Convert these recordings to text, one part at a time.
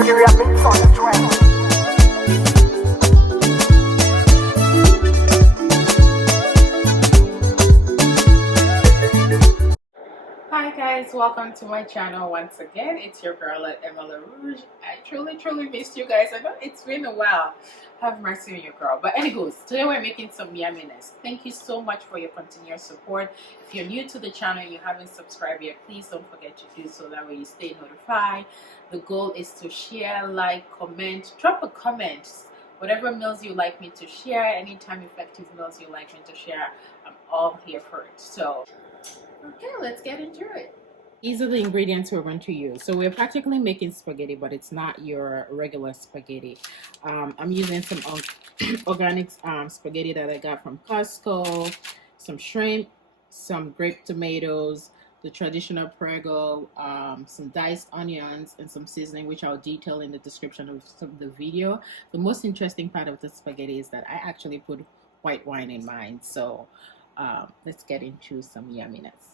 Hi guys, welcome to my channel once again. It's your girl at Emma Rouge. I truly missed you guys. I know it's been a while. Have mercy on your girl. But anyways, today we're making some yumminess. Thank you so much for your continuous support. If you're new to the channel and you haven't subscribed yet, please don't forget to do so. That way you stay notified. The goal is to share, like, comment, drop a comment. Whatever meals you like me to share, any time effective meals you like me to share, I'm all here for it. So okay, let's get into it. These are the ingredients we're going to use. So we're practically making spaghetti, but it's not your regular spaghetti. I'm using some organic spaghetti that I got from Costco, some shrimp, some grape tomatoes, the traditional prego, some diced onions, and some seasoning, which I'll detail in the description of the video. The most interesting part of the spaghetti is that I actually put white wine in mine. So let's get into some yumminess.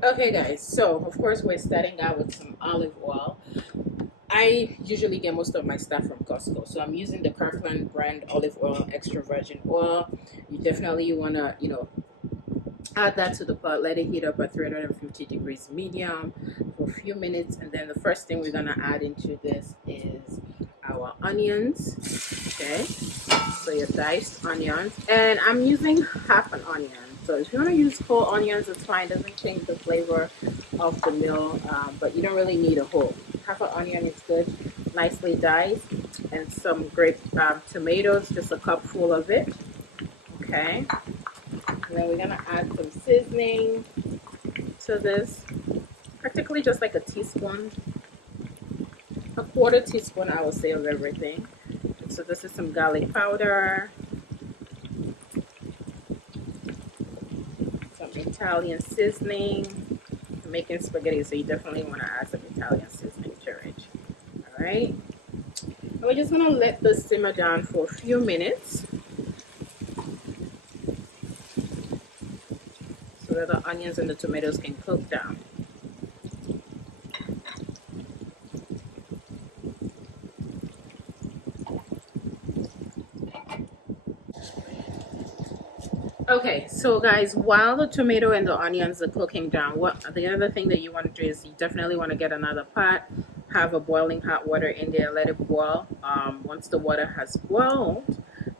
Okay guys, so of course we're starting out with some olive oil. I usually get most of my stuff from Costco, so I'm using the Kirkland brand olive oil, extra virgin oil. You definitely want to, add that to the pot, let it heat up at 350 degrees medium for a few minutes, and then the first thing we're going to add into this is our onions. Okay, so your diced onions, and I'm using half an onion. So if you want to use whole onions, it's fine. It doesn't change the flavor of the meal, but you don't really need a whole. Half an onion is good, nicely diced, and some grape tomatoes, just a cup full of it. Okay, and then we're gonna add some seasoning to this, practically just like a teaspoon, a quarter teaspoon, I would say, of everything. So this is some garlic powder, some Italian seasoning. I'm making spaghetti, so you definitely want to add some Italian seasoning to it. All right, and we're just gonna let this simmer down for a few minutes so that the onions and the tomatoes can cook down. Okay, so guys, while the tomato and the onions are cooking down, the other thing that you want to do is you definitely want to get another pot, have a boiling hot water in there, let it boil. Once the water has boiled,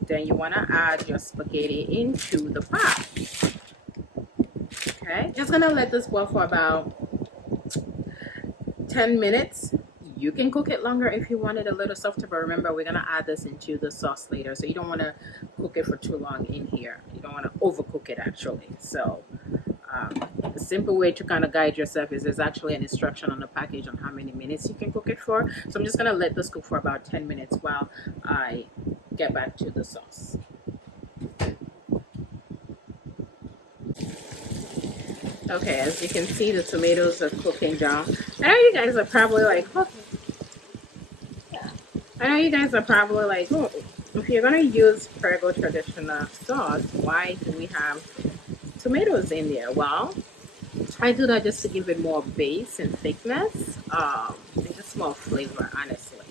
then you want to add your spaghetti into the pot. Okay, just gonna let this boil for about 10 minutes. You can cook it longer if you want it a little softer, but remember, we're gonna add this into the sauce later, so you don't want to cook it for too long in here. You don't want to overcook it actually. So the simple way to kind of guide yourself is there's actually an instruction on the package on how many minutes you can cook it for. So I'm just gonna let this cook for about 10 minutes while I get back to the sauce. Okay, as you can see, the tomatoes are cooking down. I know you guys are probably like, oh, if you're gonna use prego traditional sauce, why do we have tomatoes in there? Well, I do that just to give it more base and thickness, and just more flavor, honestly.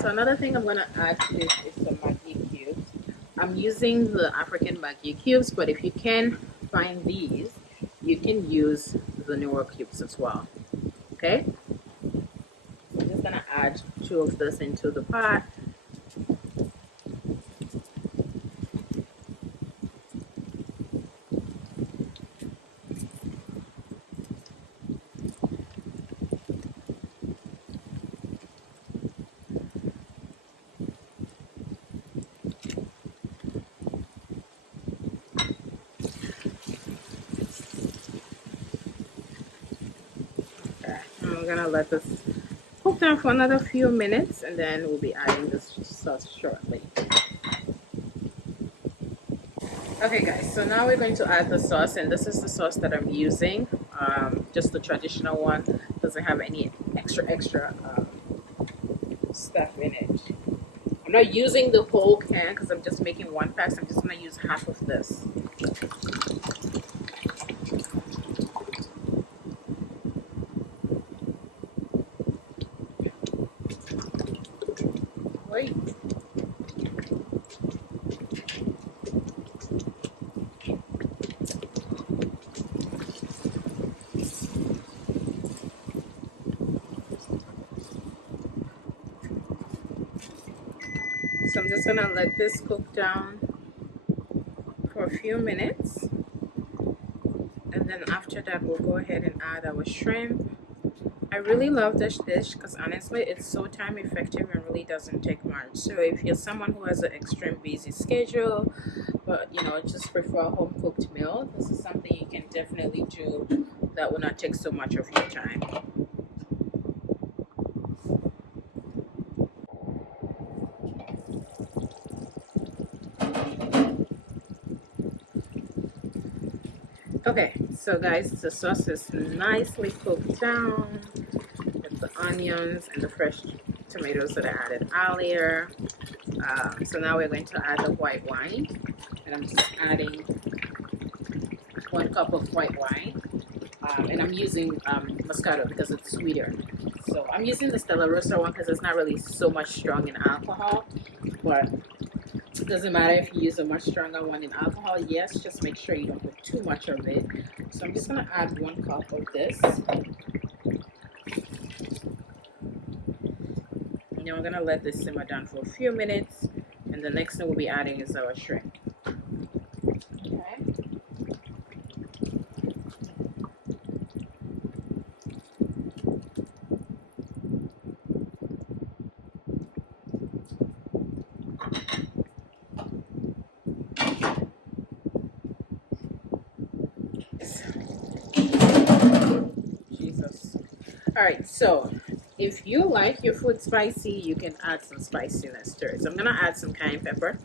So another thing I'm gonna add to this is some maggie cubes. I'm using the African maggie cubes, but if you can find these, you can use the Knorr cubes as well. Okay, so I'm just gonna add 2 of this into the pot. I'm gonna let this cook down for another few minutes, and then we'll be adding this sauce shortly. Okay guys, so now we're going to add the sauce, and this is the sauce that I'm using, just the traditional one. Doesn't have any extra stuff in it. I'm not using the whole can because I'm just making 1 pack, so I'm just going to use half of this. just gonna let this cook down for a few minutes, and then after that we'll go ahead and add our shrimp. I really love this dish because honestly it's so time effective and really doesn't take much. So if you're someone who has an extreme busy schedule, but you know, just prefer a home cooked meal, this is something you can definitely do that will not take so much of your time. Okay, so guys, the sauce is nicely cooked down with the onions and the fresh tomatoes that I added earlier. So now we're going to add the white wine, and I'm just adding 1 cup of white wine, and I'm using Moscato because it's sweeter. So I'm using the Stella Rosa one because it's not really so much strong in alcohol, but it doesn't matter if you use a much stronger one in alcohol. Yes, just make sure you don't put too much of it. So I'm just gonna add 1 cup of this. And then we're gonna let this simmer down for a few minutes. And the next thing we'll be adding is our shrimp. Okay. Jesus. All right, so if you like your food spicy, you can add some spiciness to it. So I'm gonna add some cayenne pepper,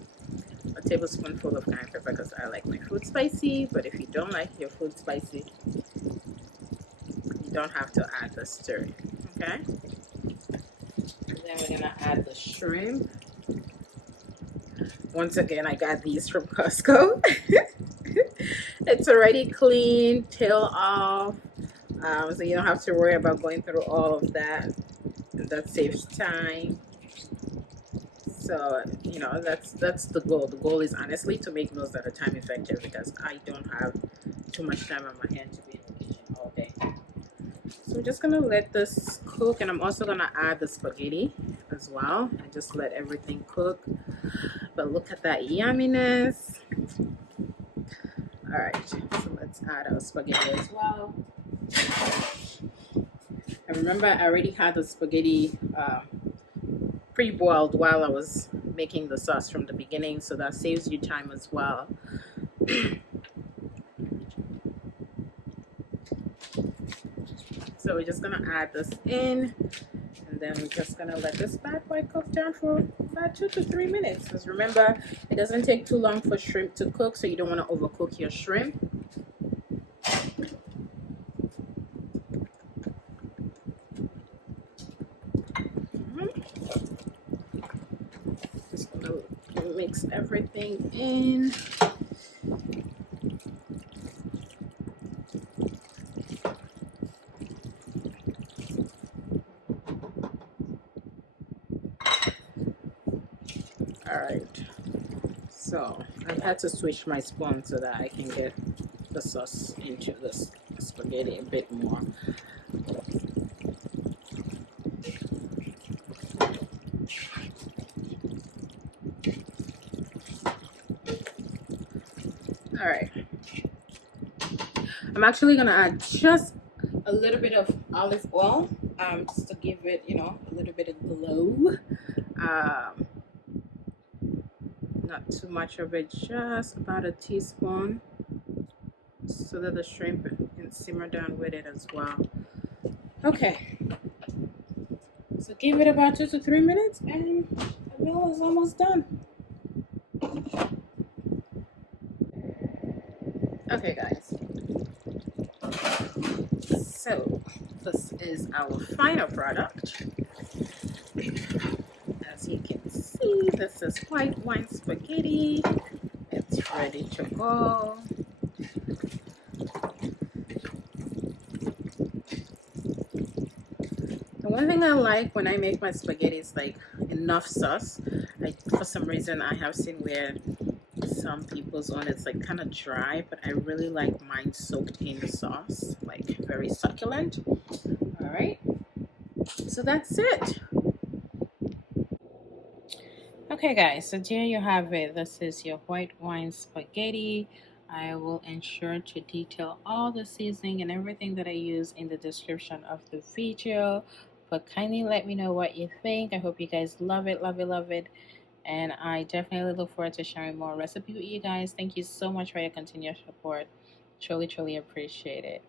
a tablespoonful of cayenne pepper because I like my food spicy. But if you don't like your food spicy, you don't have to add this to it. Okay. And then we're gonna add the shrimp. Once again, I got these from Costco. It's already clean, tail off. So you don't have to worry about going through all of that, and that saves time. So you know, that's the goal. The goal is honestly to make meals that are time effective because I don't have too much time on my hand to be in the kitchen all day. So we're just gonna let this cook, and I'm also gonna add the spaghetti as well and just let everything cook. But look at that yumminess. All right, so let's add our spaghetti as well. And remember, I already had the spaghetti pre-boiled while I was making the sauce from the beginning, so that saves you time as well. So we're just gonna add this in, and then we're just gonna let this bad boy cook down for about 2 to 3 minutes. Because remember, it doesn't take too long for shrimp to cook, so you don't want to overcook your shrimp. Just gonna mix everything in. Alright, so I had to switch my spoon so that I can get the sauce into this spaghetti a bit more. Alright, I'm actually gonna add just a little bit of olive oil, just to give it, you know, a little bit of glow. Not too much of it, just about a teaspoon, so that the shrimp can simmer down with it as well. Okay, so give it about 2 to 3 minutes and the meal is almost done. Okay guys, so this is our final product. As you can see, this is white wine spaghetti. It's ready to go. The one thing I like when I make my spaghetti is like enough sauce. Like for some reason I have seen where some people's on it's like kind of dry, but I really like mine soaked in the sauce, like very succulent. All right, so that's it. Okay, guys, so there you have it. This is your white wine spaghetti. I will ensure to detail all the seasoning and everything that I use in the description of the video. But kindly let me know what you think. I hope you guys love it, love it, love it. And I definitely look forward to sharing more recipes with you guys. Thank you so much for your continued support. Truly, truly appreciate it.